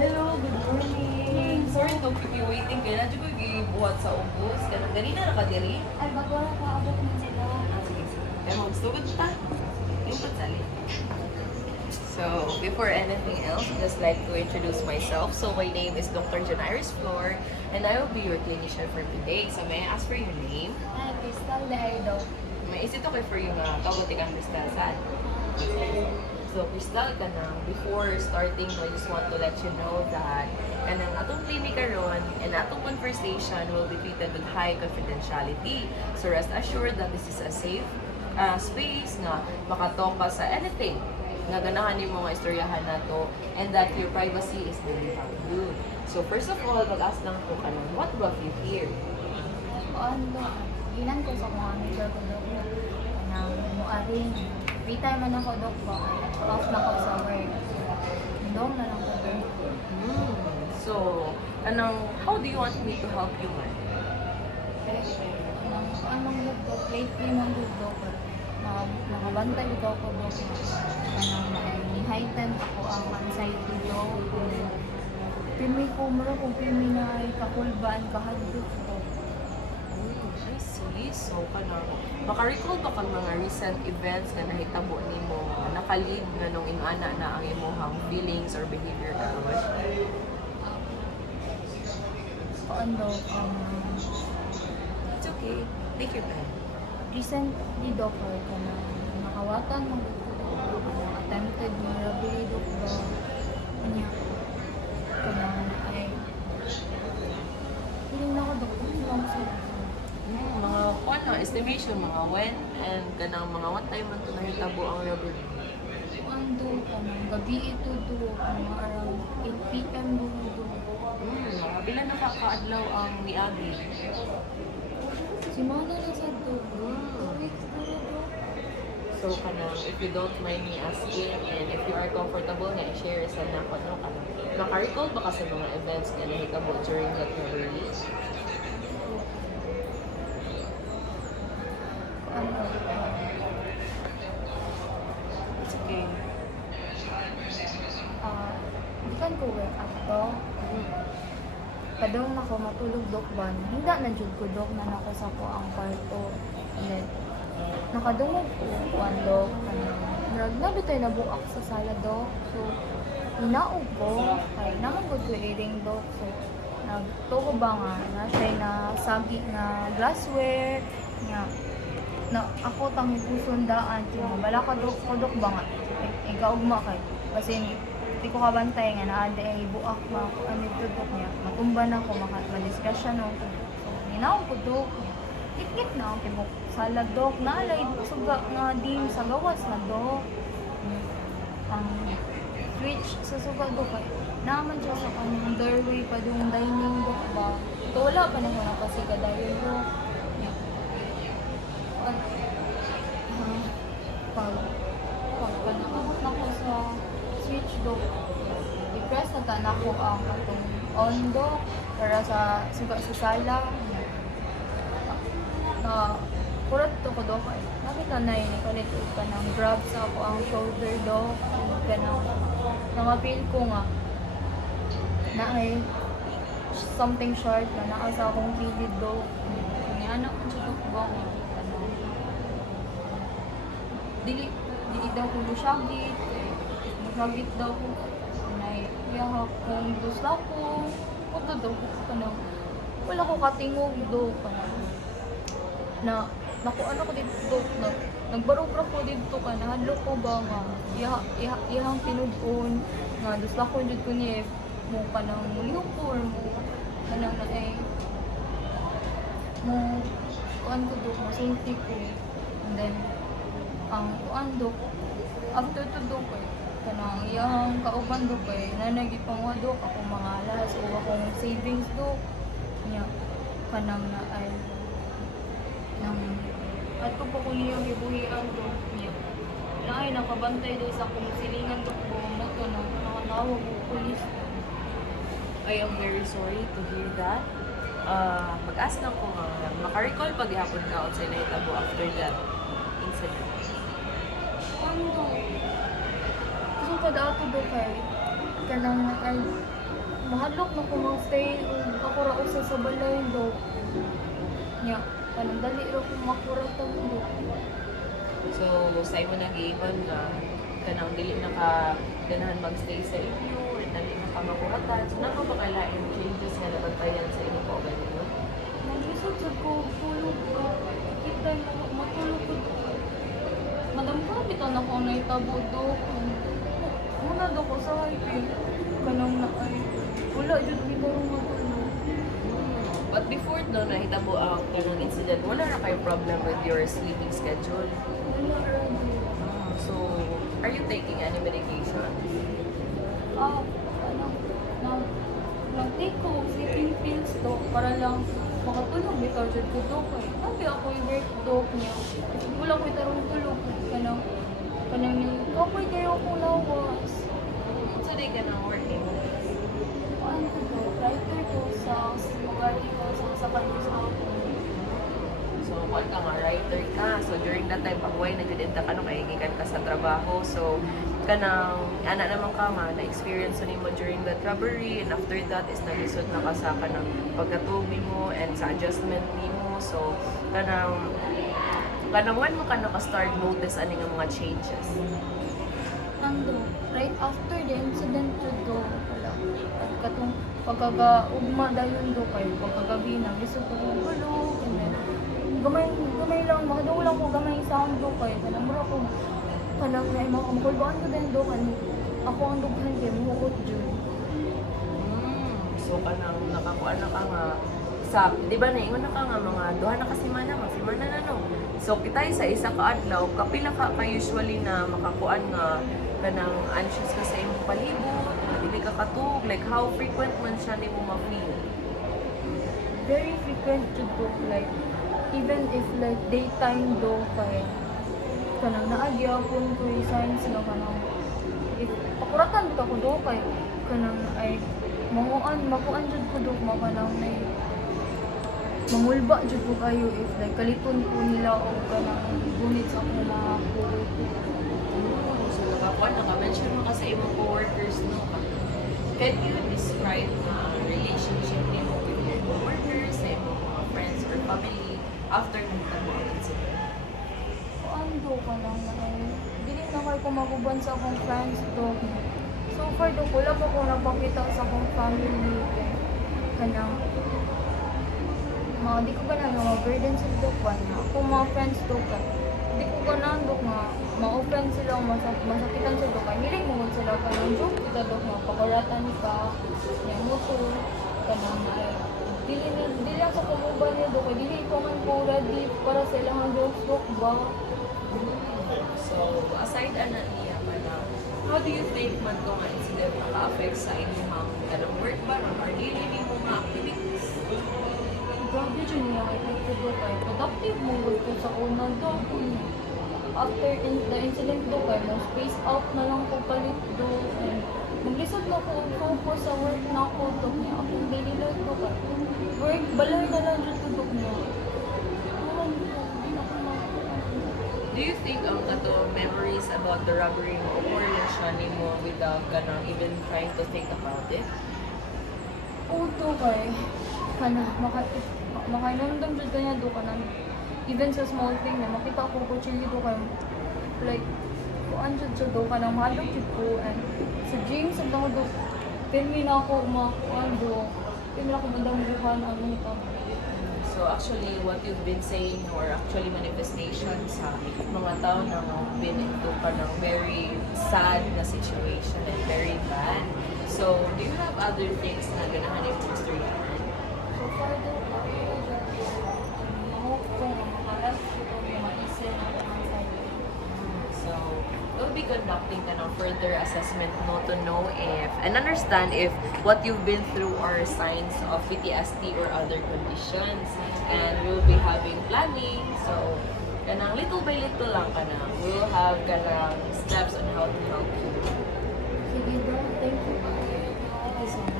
Hello, good morning. Sorry to keep you waiting. Kaya na ko gibuhat sa ubos. Ganun ganina na ka diri. Ay, bago na kaabot man sila. Sige, sige. Kaya magstugod ta. Yung patsali. So, before anything else, I'd just like to introduce myself. So, my name is Dr. Janairis Flor, and I will be your clinician for today. So, may I ask for your name? Ay, Crystal de Aido. May isip okay for yung kabuti kang Crystal San. So, Crystal ka na, before starting, I just want to let you know that kanang atong clinic karon and atong conversation will be treated with high confidentiality. So, rest assured that this is a safe space na makatalk ka sa anything na ganahan ni mga istoryahan na to and that your privacy is very valued. So, first of all, mag-ask lang ko kanang, what brought you here? Ano, ginan ko sa mga major ko dok. Kanang muaring. Free time man ako dok ba? Off na ko sa work. Dong na lang ko dok. So, how do you want me to help you, man? Anong dok? Lately mong dok. Nakabantay ko ako dok. Kanang ni-heighten ako ang anxiety dok. Pimi ko mo kung pimi na ay kakulbaan kahadlok ko. I see. So, maka-recall ba kang mga recent events na nahitabo nimo na nakalid nga nung inana na ang imong feelings or behavior karon? Ano, It's okay. Take your time. recently dok ko na nakawatan mo attempted na robbery dok ba niya kanang ay feeling na ko dok lang sa Mga ano, estimation, mga when and kanang mga what time man to nahitabo ang robbery? ando kanang gabi ito do mga around 8 p.m. do Mga bilang nakakaadlaw ang miagi? si Mana na sa do 2 weeks na do. So, if you don't mind me asking, and if you are comfortable na i-share sa nako, maka-recall ba ka sa mga events na nahitabo during that robbery? Ano, It's okay. ikan ko work ato kadong nako matulog dok ban hindi na jud ko dok na nako sa ko ang kwarto and then nakadungog ko kuando nagbitoy na buak sa sala dok so hinaog ko kay naman gud ko iring dok so nagtuko ba nga na siya na sagi na glassware nga na ako tang pusundaan tiyo bala ka dok ko dok ba nga ikaw ugma kay kasi di ko kabantay nga naade ay buak ma ko ano tudok niya matumba na ko ma-discuss siya no so hinaog ko dok ikit na ang tibok sala dok naalay suga nga dim sa gawas na dok ang switch sa suga dok kay naman siya sa kanyang doorway pa yung dining dok ba ito wala pa na mga pasiga dahil dok pag panakabot na ko sa switch dok i-press na tanan ko ang atong on dok para sa suga sa sala na kurot to ko dok ay nakita na yun ikalit ka ng grab sa ako ang shoulder dok ganang namapil ko nga na ay something short na naasa akong pilid dok anak ko siya dok ba dili daw ko musyagit musyagit daw ko naiyak kung gusto ko ito daw ko wala ko katingog daw na naku ano ko dito na nagbarog-barog ko dito ka na hadlo ko ba nga iyang pinudon nga gusto ko dito ko niya mo pa nang muliyok ko or mo kanang na ay mo kuan ko dok masulti ko and then ang kuan dok after to dok kanang iyang kauban dok nanagipang wa dok ako mga alas o akong savings dok niya kanang na ay nang at ko po yung gibuhian dok niya na ay nakabantay doon sa akong silingan dok ko mo to na nakatawag ko pulis. I am very sorry to hear that. Mag-ask lang ko nga, maka-recall pag ihapon ka outside na itabo after that incident. Ano? Gusto ko daw ito do kay kanang ay mahadlok na ko mag-stay ako ra usa sa balay do. Nya, kanang dali ra ko makuratan do. So, sa imo nag-iibon nga, kanang dili na ka ganahan magstay sa inyo, and dali na ka makuhatan. So, naka ba kailain changes nga nabantayan sa inyo po ba ninyo? Mag-isot sa ko tulog ko. Kita matulog ko. Madam ko, bitaw na ko na itabo do. Muna do ko sa hiking. Kanang na ay, wala jud kita rin matulog. But before no, nahitabo ang kanang incident, wala na kayo problem with your sleeping schedule? Wala ra jud. So, are you taking any medication? Na nag-take ko sleeping pills to para lang makatulog bitaw jud ko do kay. Sabi ako yung work do niya. Wala ko tarong tulog kanang ni kapoy kayo akong lawas. So, they ka nang working? Ano ko do? Writer ko sa magari ko sa kanus ako. So, kung ka nga, writer ka. So, during that time, pag-way, nag-edita ka, no, kahigikan ka sa trabaho. So, kanang, ana naman ka ma, na-experience mo during that robbery, and after that, is nalisod na ka sa kanang pagkatubi mo, and sa adjustment mo. So, kanang when mo ka naka-start notice ano yung mga changes? Ando, right after the incident jud do wala. Katong pagkaga-ugma dayon do kay pagkagabi na gusto ko tulog and then gamay lang makadungol lang ko gamay sound do kay kanang mura ko kanang na makulbaan ko din do kan ako ang dughan kay muot jud. So, kanang nakakuha na ka nga sa, di ba na, ingon na ka nga mga duha na kasimana, mga simana na no. So, kita sa isa ka adlaw, kapila ka usually na makakuan nga kanang anxious ka sa imong palibot, dili ka katug, like how frequent man siya nimo ma-feel? Very frequent jud do like even if like daytime do kay kanang naagya pun ko signs na kanang if pakuratan bitaw ko do kay kanang ay makuan jud ko do makanang may mangulba jud ko kayo if like kaliton ko nila o kanang gunit sa akong mga coworker. So, nakakuan na ka, mention mo ka sa imong coworkers, no? Can you describe na relationship nimo with your coworkers, sa imong mga friends or family after nung tabo ang incident? Ando ka lang na ay dili na kay ko maguban sa akong friends do. So far do wala pa ko napakita sa akong family kay kanang di ko ganang mga burden sa do pa na kung mga friends do ka di ko ganang do nga ma-open sila masakitan sa do kay hilig mo sila kanang joke kita do nga pakuratan ka niya mo to kanang ay dili lang sa kumuban niya do kay dili ko man ko ready para sa ilang joke ba. So, aside ana niya pa na, how do you think man ko nga incident naka-affect sa inyong kanang work ba or daily nimo mga activities? Grabe dyan niya kay Tito kay productive mo gusto sa unang do ko niya. After the incident do kay mo space out na lang ko palit do and maglisod na ko focus sa work na ko do niya akong daily life do kay work balay na lang dyan to niya. Do you think ang kato memories about the robbery mo or lang siya nimo without ganang even trying to think about it? Uto kay makainundang dyan kanya do ka nang even sa small thing na makita ko ko chili do ka like kuan jud sa do ka nang mahalog jud ko and sa gym sa do do pinmi na ako makuan do pinmi na ako mandamduhan ang mga So actually, what you've been saying or actually manifestation sa mga tao na been into ka ng very sad na situation and very bad. So, do you have other things na ganahan yung istoryahan? so far do mahok ko makahelp ko maisip ang side. So, we'll be conducting ka ng further assessment no to know if and understand if what you've been through are signs of PTSD or other conditions. And we'll be having planning. So, kanang little by little lang kanang. We'll have kanang steps on how to help you. Sige bro, thank you. Thank you so much.